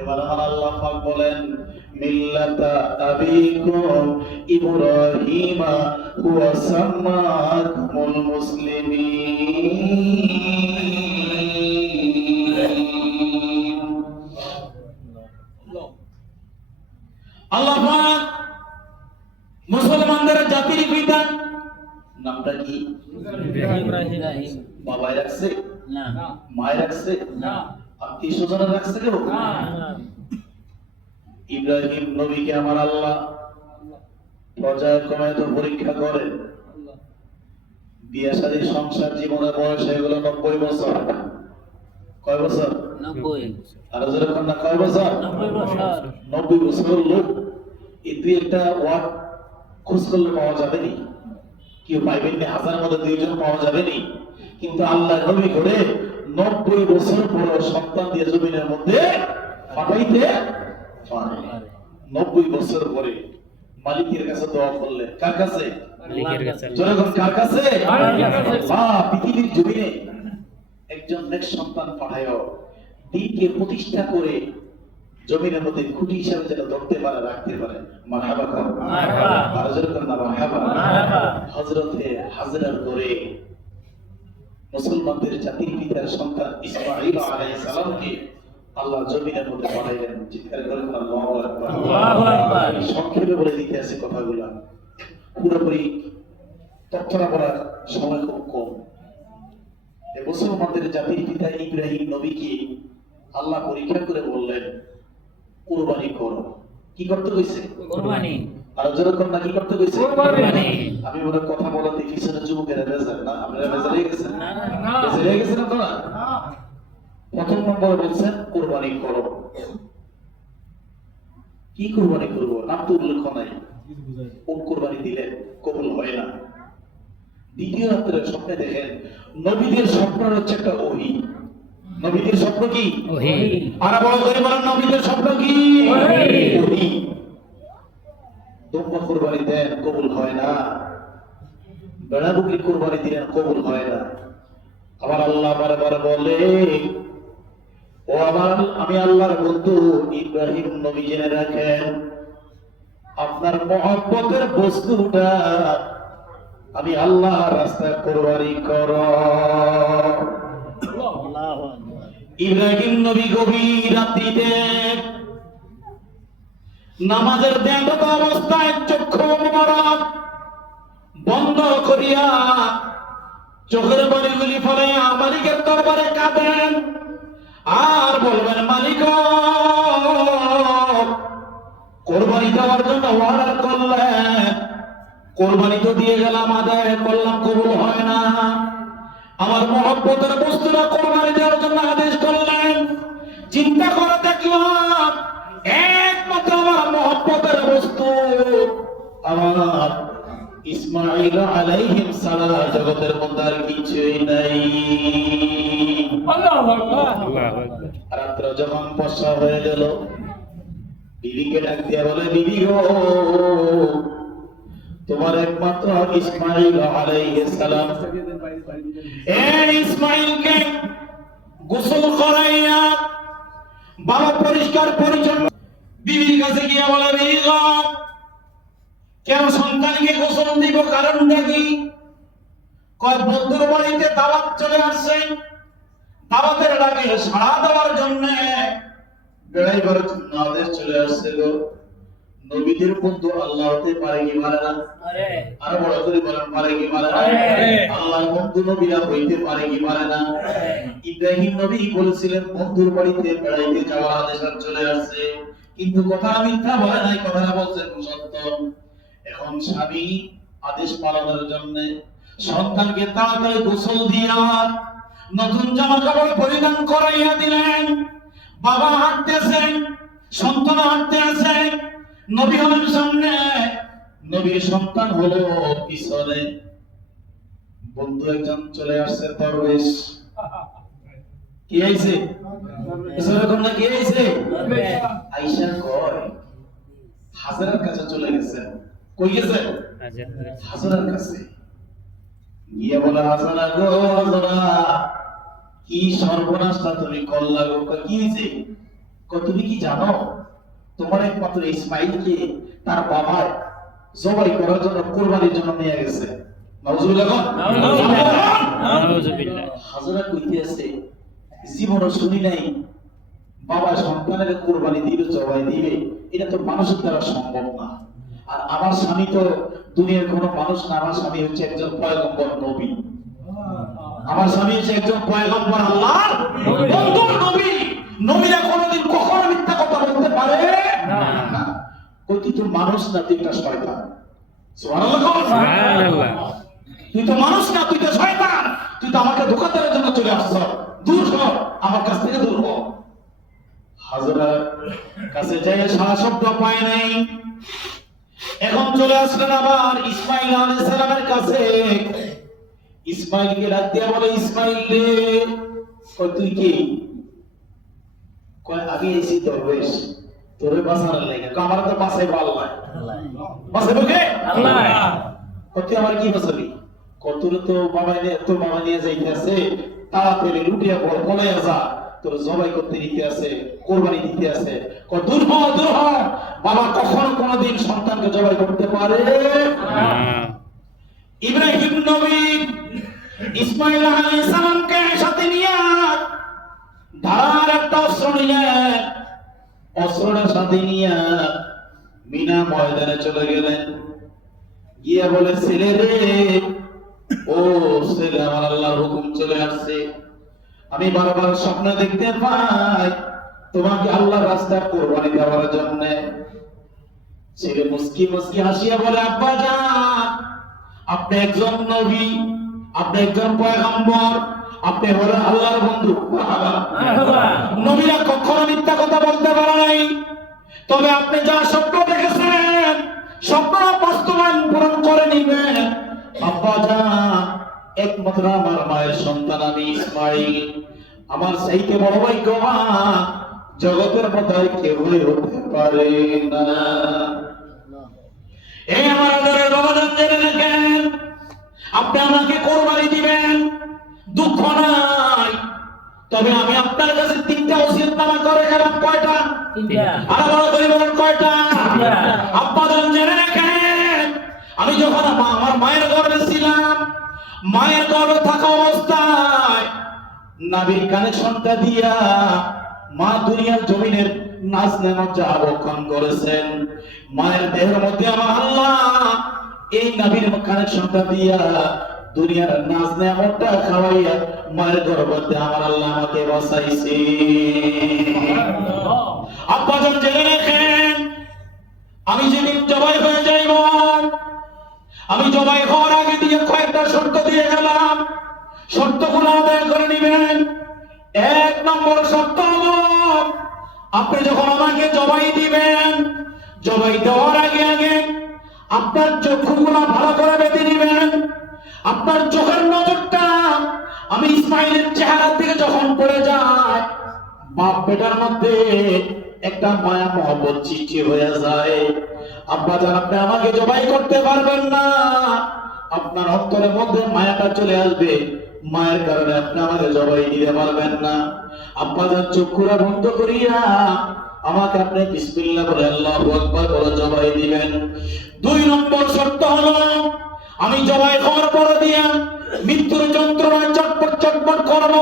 এবার আমার আল্লাহ পাক বলেন মিল্লাতা আবিকুম ইব্রাহিমা হুয়া সাম্মাকুমুল মুসলিমিন। আল্লাহ পাক মুসলমানদের জাতির পিতা নামটা কি? ইব্রাহিম। বাবাই রাখছে না, মায় রাখছে না, আত্মীয় স্বজনরা রাখছে কেউ? না। ইব্রাহিম নবীকে আমার আল্লাহ পর্যায়ক্রমে তো পরীক্ষা করেন। বিয়ে শাদী সংসার জীবনের বয়স হয়ে গেল 90 বছর। কয় বছর? 90। আর যেরকম না কয় বছর? 90 বছর। 90 বছর লোক এই দুই একটা ওয়ার্ড খোঁজ করলে পাওয়া যাবে নি, কেউ পাইবেন না, হাজারের মধ্যে দুইজন পাওয়া যাবে নি। কিন্তু আল্লাহ নবী করে 90 বছর পর সন্তান দিয়ে জমিনের মধ্যে পাঠাইতে পারে। 90 বছর পরে মালিকের কাছে দোয়া করলেন। কার কাছে? মালিকের কাছে। যখন কার কাছে? মালিকের কাছে। পৃথিবীর জমিনে একজন নেক্সট সন্তান পাঠায় দিনকে প্রতিষ্ঠা করে জমিনের মধ্যে খুঁটি হিসাবে যেন ধরতে পারে, রাখতে পারে। মারহাবা কর। মারহাবা। আর যেরকম না মারহাবা। মারহাবা। হযরতে হাজরার করে মুসলমানদের জাতির পিতার সন্তান ইসমাঈল আলাইহিস সালামকে আল্লাহ জমিনের মধ্যে পাঠাইলেন। চিৎকার করে আল্লাহু আকবার। আল্লাহু আকবার। সংক্ষেপে বলে দিতে আছে কথাগুলো, পুরোপুরি তথ্যটা বলার সময় খুব কম। এই মুসলমানদের জাতির পিতা ইব্রাহিম নবীকে আল্লাহ পরীক্ষা করে বললেন কুরবানি করো। কি করতে কইছে? কুরবানি। আর যেরকম না কি করতে কইছে? কুরবানি। আমি মনে কথা বলাতে পিছনে যুবকেরা বেজার না, আপনারা বেজার হয়ে গেছেন? না। বেজার হয়ে গেছেন আপনারা? প্রথম নম্বরে বলছেন কুরবানি করো। কি কুরবানি করব? নাম তো উল্লেখ নাই। কোন কুরবানি দিলেন কবুল হয় না। দ্বিতীয় রাত্রে স্বপ্নে দেখেন নবীদের স্বপ্ন হচ্ছে একটা ওহী। নবীদের স্বপ্ন কি? ওহী। আর বড় করে বলেন নবীদের স্বপ্ন কি? ওহী। ওহী। তোমরা কুরবানি দেন কবুল হয় না, বেড়াবুকি কুরবানি দিলেন কবুল হয় না। আমার আল্লাহ বারবার বলে ও আমি আল্লাহর বন্ধু ইব্রাহিম নবী জেনে রাখেন আপনার মহব্বতের বস্তুটা আমি আল্লাহর রাস্তায় কুরবানি করো। আল্লাহু আকবার। ইব্রাহিম নবী গভীর রাত্রিতে নামাজের ধ্যানত অবস্থায় চক্ষু মোবারক বন্ধ করিয়া চোখের পানিগুলি ফলে মালিকের দরবারে কাঁদেন আর বলবেন মালিক কোরবানি দেওয়ার জন্য অর্ডার করলেন, কোরবানি তো দিয়ে গেলাম, আদায় করলাম, কবুল হয় না। আমার মহব্বতের বস্তুরা কোরবানি দেওয়ার জন্য আদেশ করলেন। চিন্তা করে দেখলাম একমাত্র আমার মহব্বতের বস্তু আমার ইসমাঈল আলাইহিস সালাম, জগতের মধ্যে আর কিছুই নাই। আল্লাহু আকবার। আল্লাহু আকবার। রাত্র যখন বর্ষা হয়ে গেল বিবিকে ডাক দিয়া বলে বিবি গো তোমার একমাত্র ইসমাঈল আলাইহিস সালাম এই ইসমাঈলকে গোসল করাইয়া বাবা পরিষ্কার পরিচ্ছন্ন। বিবির কাছে গিয়া বলে বিবি গো কেন সন্তানকে গোসল দিব, কারণটা কি? কয় বন্ধুর বাড়িতে দাওয়াত চলে আসছে, দাওয়াতের ডাকে সাড়া দেওয়ার জন্য বেড়াইবার জন্য আদেশ চলে আসছে গো। নবীদের বন্ধু আল্লাহ হতে পারে কি পারে না? আরে আরো বড় করে বলেন পারে কি পারে না? আল্লাহর বন্ধু নবীরা হইতে পারে কি পারে না? ইব্রাহিম নবী বলেছিলেন বন্ধুর বাড়িতে বেড়াইতে যাওয়ার আদেশ চলে আসছে, কিন্তু কথা মিথ্যা বলে নাই, কথাটা বলছেন সত্য। এখন স্বামী আদেশ পালনের জন্য সন্তানকে তাড়াতাড়ি গোসল দিয়া নতুন জামা কাপড় পরিধান করাইয়া দিলেন। বাবা হাঁটতেছেন, সন্তান হাঁটতে আছে, নবী হলেন সামনে, নবীর সন্তান হলো পিছনে। বন্ধু একজন চলে আসছে দরবেশ। কি আইছে? এরকম না কি আইছে? আইসা কয় হাজারের কাছে চলে গেছে। কই গেছে? হাজারের কাছে গিয়ে বলে হাজারা গো হাজারা কি সর্বনাশটা তুমি করলা গো। কি হইছে? তুমি কি জানো তোমার একমাত্র ইসমাইলকে তার বাবা জবাই করার জন্য কুরবানির জন্য নিয়ে গেছে। নাউজুবিল্লাহ। নাউজুবিল্লাহ। হাজরা কইতেছে জীবনও শুনি নাই বাবা সন্তানের কুরবানি দিবে, জবাই দিবে, এটা তো মানুষের দ্বারা সম্ভব না। আর আমার স্বামী তো দুনিয়ার কোনো মানুষ না, আমার স্বামী হচ্ছে একজন পয়গম্বর নবী। আমার স্বামী হচ্ছে একজন পয়গম্বর আল্লাহর বন্ধুর নবী। নবীরা কোনোদিন কখনো মিথ্যা কথা বলতে পারে না। কই তুই তো মানুষ না, তুই একটা শয়তান। সুবহানাল্লাহ। সুবহানাল্লাহ। তুই তো মানুষ না, তুই তো শয়তান। তুই তো আমাকে ধোঁকা দেওয়ার জন্য চলে আসছ। দূর হ, আমার কাছ থেকে দূর হ। হাজরার কাছে যাই সারা শব্দ পায় নাই। এখন চলে আসলেন আবার ইসমাইল আলাইহিস সালামের কাছে। ইসমাইলকে ডাক দিয়া বলে, ইসমাইল রে, কই তুই কি? কই আমি এসেছি দরবেশ তোরে বাঁচানোর লাগে। কই আমার তো বাঁচাই আল্লাহ। বাঁচাবো কে? আল্লাহ। কই তুই আমার কি বাঁচাবি? কতর তো বাবা নিয়ে যাইতেছে, তাড়াতাড়ি লুটিয়া পড়, পলাইয়া যা, তোর জবাই করতে দিতে আছে, কোরবানি দিতে আছে। কই দূর হ, দূর হ, বাবা কখনো কোনোদিন সন্তানকে জবাই করতে পারে না। ইব্রাহিম নবী ইসমাইল আলাইহিস সালামকে সাথে নিয়ে ধারার একটা অস্ত্র নিয়ে, অস্ত্রটা সাথে নিয়ে মিনা ময়দানে চলে গেলেন। গিয়া বলে, ছেলে রে, ও ছেলে, আমার আল্লাহর হুকুম চলে আসছে। আমি বারবার স্বপ্ন দেখতে পাই তোমাকে আল্লাহর রাস্তায় কুরবানি দেওয়ার জন্য। ছেলে মুস্কি মুস্কি হাসিয়া বলে, আব্বা জান, আপনি একজন নবী, আপনি একজন পয়গম্বর, আপনি হলেন আল্লাহর বন্ধু। নবীরা কখনো মিথ্যা কথা বলতে পারে নাই। তবে আপনি যা স্বপ্ন দেখেছেন, স্বপ্ন বাস্তবায়ন পূরণ করে নিবেন। আব্বা জান, একমাত্র আমার মায়ের সন্তান আমি ইসমাইল, আমার চাইতে বড় ভাগ্যবান জগতের মধ্যে কেউ হতে পারে না। এই আমার আদরের বাবা জান, জেনে রাখেন, আপনি আমাকে কোরবানি দিবেন, দুঃখ নাই। তবে আমি আপনার কাছে 3টা ওসিয়তনামা করে গেলাম। কয়টা? 3টা। আর বড় করে বলেন কয়টা? 3টা। আব্বা জান জেনে রাখেন, আমি যখন আমার মায়ের গর্ভে ছিলাম, মায়ের গর্ভে থাকা অবস্থায় নাভির কানেকশনটা দিয়া মা দুনিয়ার জমিনের নাচ নেমজ্জা আবক্ষণ করেছেন। মায়ের দেহের মধ্যে আমার আল্লাহ এই নাভির কানেকশনটা দিয়া দুনিয়ার নাচ নেমজ্জা খাওয়াইয়া মায়ের গর্ভে আমার আল্লাহ আমাকে বাঁচাইছে। আব্বা জান জেনে রাখেন, আমি যেদিন জবাই হয়ে যাইব, আমি জবাই হওয়ার আগে দিয়ে কয়েকটা শর্ত দিয়ে গেলাম, শর্তগুলো আদায় করে নিবেন। 1 নম্বর শর্ত হলো, আপনি যখন আমাকে জবাই দিবেন, জবাই দেওয়ার আগে আগে আপনার চক্ষুগুলো ভালো করে বেঁধে দিবেন। আপনার চোখের নজরটা আমি ইসমাইলের চেহারা থেকে যখন পড়ে যায়, বাপ বেটার মধ্যে একটা মায়া মহব্বত সৃষ্টি হয়ে যায়। আব্বা জান, আপনি আমাকে জবাই করতে পারবেন না, আপনার অন্তরের মধ্যে মায়াটা চলে আসবে, মায়ের কারণে আপনি আমাকে জবাই দিতে পারবেন না। আব্বা জান চক্ষুরা বন্ধ করিয়া আমাকে আপনি বিসমিল্লাহ বলে আল্লাহু আকবার বলে জবাই দিবেন। 2 নম্বর শর্ত হলো, আমি জবাই হওয়ার পর দিয়া মৃত্যুর যন্ত্রণায় চটপট চটপট করব,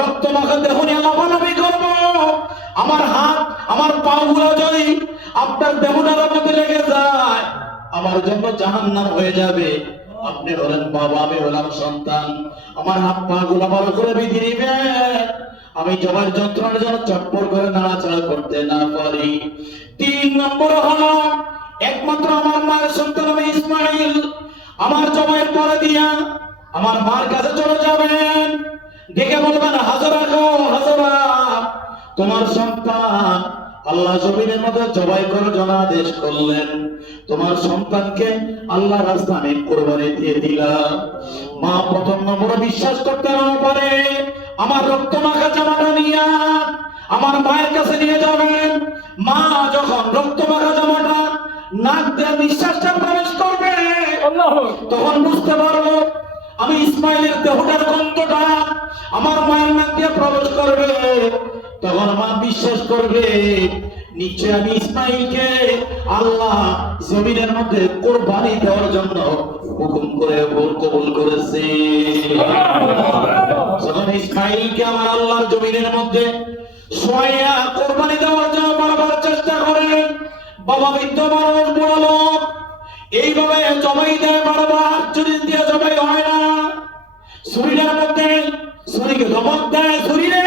রক্ত মাখা দেহ নিয়ে লাফালাফি করব। আমার হাত আমার পাগুলো যদি আপনার দেহটার মধ্যে লেগে যায়, আমার জন্য জাহান্নাম হয়ে যাবে। আপনি হলেন বাবা, আমি হলাম সন্তান, আমার হাত পা গুলো ভালো করে বেঁধে নিবেন, আমি জবাই যন্ত্রণার জন্য চটপট করে নাড়াচাড়া করতে না পারি। 3 নম্বর হলো, একমাত্র আমার মায়ের সন্তান আমি ইসমাইল, আমার জবাইয়ের পরে দিয়া আমার মার কাছে চলে যাবেন, ডেকে বলবেন, হাজরা গো হাজরা, তোমার সন্তান আল্লাহ জমিনের মধ্যে জবাই করার জন্য আদেশ করলেন, তোমার সন্তানকে আল্লাহ রাস্তায় আমি কুরবানি দিয়ে দিলাম। মা প্রথম নম্বরে বিশ্বাস করতে না পারে, আমার রক্ত মাখা জামাটা নিয়ে আমার মায়ের কাছে নিয়ে যাবেন। মা যখন রক্ত মাখা জামাটা নাক দিয়ে নিঃশ্বাসটা প্রবেশ করবে, তখন বুঝতে পারবো আমি ইসমাইলের দেহটার গন্ধটা আমার মায়ের নাক দিয়ে প্রবেশ করবে। তখন মা বিশ্বাস করবে নিশ্চয় আমি ইসমাইলকে আল্লাহ জমিনের মধ্যে কোরবানি দেওয়ার জন্য হুকুম করে কবুল করেছে। যখন ইসমাইলকে আমার আল্লাহর জমিনের মধ্যে শোয়া কোরবানি দেওয়ার জন্য বারবার চেষ্টা করেন, বাবা বৃদ্ধ মানুষ বড় লোক এইভাবে জবাই দেয়, বারবার যদি দিয়ে জবাই হয় না, শরীরের মধ্যে শরীরকে ধমক দেয়, শরীরে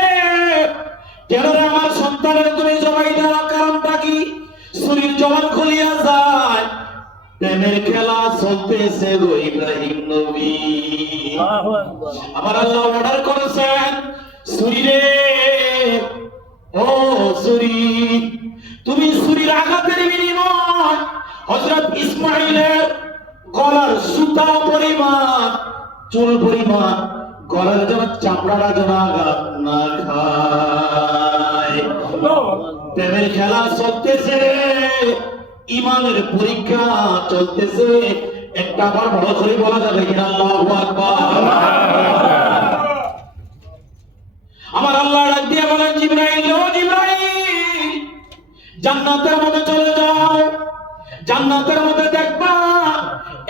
কেন রে আমার সন্তানের তুমি জবাই দেওয়ার কারণটা কি? শরীর জবান খুলিয়া যায়, প্রেমের খেলা চলতেছে গো ইব্রাহিম নবী। আমার আল্লাহ অর্ডার করেছেন শরীরে, ও শরীর তুমি শরীর আঘাতের বিনিময় হযরত ইসমাইলের গলার সুতা পরিমাণ, চুল পরিমাণ গলার যেন চামড়াটা যেন আঘাত না খায়। প্রেমের খেলা চলতেছে, ইমানের পরীক্ষা চলতেছে, একটা বার বড় করে বলা যাবে কিনা আল্লাহু আকবার। আমার আল্লাহ ডাক দিয়ে বলেন জিবরাইল, ও জিবরাইল জান্নাতের মধ্যে চলে যাও, জান্নাতের মধ্যে দেখবা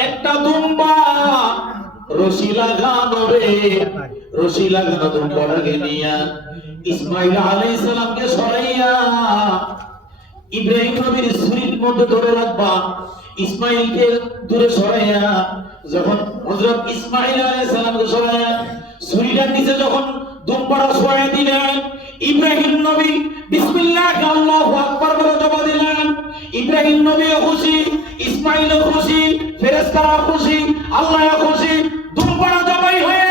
একটা দুম্বা রশি লাগানো রে, রশি লাগানো দুম্বাটাকে নিয়া ইসমাইল আলাইহিস সালামকে সরাইয়া ইব্রাহিম নবীর শরীর মধ্যে ধরে রাখবা, ইসমাইলকে দূরে সরাইয়া যখন হযরত ইসমাইল আলাইহিস সালামকে সরাইয়া শরীরের নিচে যখন দুম্বাটা সরাইয়া দিলেন, ইব্রাহিম নবী বিসমিল্লাহ আল্লাহু আকবার বলে জবাব দিলেন। ইব্রাহিম নবীও খুশি, ইসমাইলও খুশি, ফেরেশতারা খুশি, আল্লাহও খুশি। দুম্বাটা জবাই হয়ে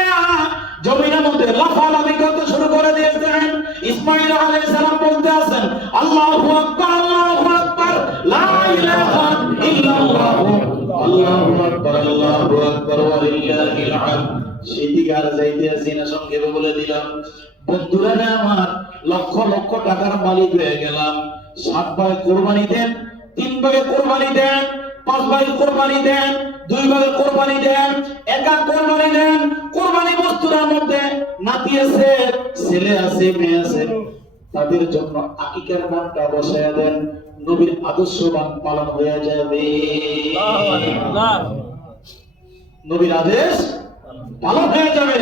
জমিনের মধ্যে লাফালাফি করতে শুরু করে দিয়েছেন। ইসমাইল আলাইহিস সালাম বলতে আছেন আল্লাহু আকবার, আল্লাহু আকবার, লা ইলাহা ইল্লাল্লাহ, আল্লাহু আকবার, আল্লাহু আকবার ওয়া লিল্লাহিল হামদ। সেদিকে আর যাইতে আসি না, সংক্ষেপে বলে দিলাম বন্ধুরা আমার, লক্ষ লক্ষ টাকার মালিক হয়ে গেলাম। 7 ভাগে কোরবানি দেন, 3 ভাগে কোরবানি দেন, 5 ভাগে কোরবানি দেন, 2 ভাগে কোরবানি দেন, একা কোরবানি দেন। কোরবানি বস্তুর মধ্যে নাতি আছে, ছেলে আছে, মেয়ে আছে, তাদের জন্য আকিকার নামটা বসায়া দেন, নবীর আদর্শবান পালন হয়ে যাবে। নবীর আদেশ পালন হয়ে যাবে।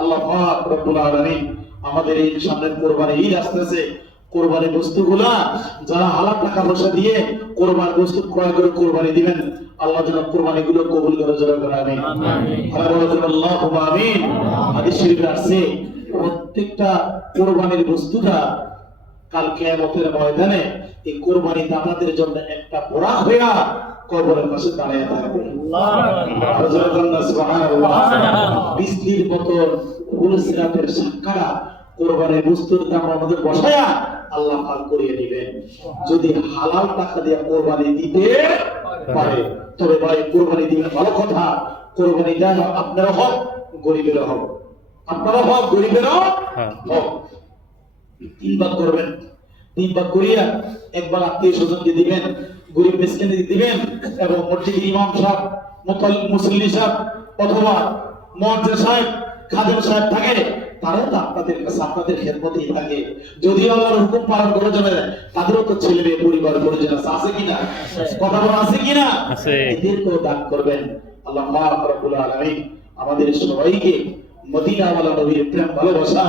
আল্লাহ পাক রব্বুল আলামিন আমাদের এই সামনের কোরবানি ঈদ আসতেছে, কোরবানি বস্তুগুলা যারা হালাল টাকা পয়সা দিয়ে কোরবানি বস্তু ক্রয় করে কোরবানি দিবেন, আল্লাহ যেন কোরবানিগুলো কবুল করে, জোরে করে আমিন। আর বলেন আল্লাহুম্মা আমিন। হাদিস শরীফে আছে প্রত্যেকটা কোরবানির বস্তুটা কাল কিয়ামতের ময়দানে এই কোরবানি দাতাদের জন্য একটা বোরাক হইয়া কবরের পাশে দাঁড়িয়ে থাকবে। আল্লাহু সুবহানাল্লাহ। বিজলির মতো ফুলসিরাতের সাক্ষারা কোরবানির বস্তুর দাম আমাদের বসায়া আল্লাহ পাক করিয়ে দিবেন, যদি হালাল টাকা দিয়ে কোরবানি দিতে পারে। তবে ভাই কোরবানি দিবেন ভালো কথা, কোরবানিটা আপনারা হক, গরিবেরও হক, আপনারা হক, গরিবেরও হক। 3 ভাগ করবেন, 3 ভাগ করিয়া একবার আত্মীয় স্বজনকে দিবেন, গরিব মিসকিনকে দিবেন, এবং মসজিদের ইমাম সাহেব, মুসল্লি সাহেব অথবা মুয়াজ্জিন সাহেব, খাদেম সাহেব থাকে, তারা তো আপনাদের কাছে আপনাদের খেদমতেই থাকে। যদিও আল্লাহর হুকুম পালন করে যাবে, তাদেরও তো ছেলে মেয়ে পরিবার পরিজন আছে কিনা, কথা বলা আছে কিনা, এদেরকেও দান করবেন। আল্লাহ পাক রব্বুল আলামিন আমাদের সবাইকে মদিনাওয়ালা নবীর প্রেম ভালোবাসা,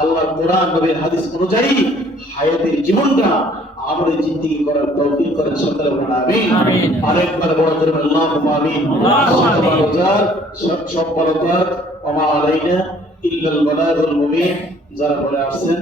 আল্লাহর কোরআন নবীর হাদিস অনুযায়ী হায়াতের জীবনটা আমাদের জিন্দেগি করার তৌফিক করেন সকলে বলেন আমিন। আরেকবার বড় করে আল্লাহুম্মা আমিন। সব ভালোতার ওয়া মা আলাইনা ইল্লাল বালাগুল মুবিন। যারা বলে আসছেন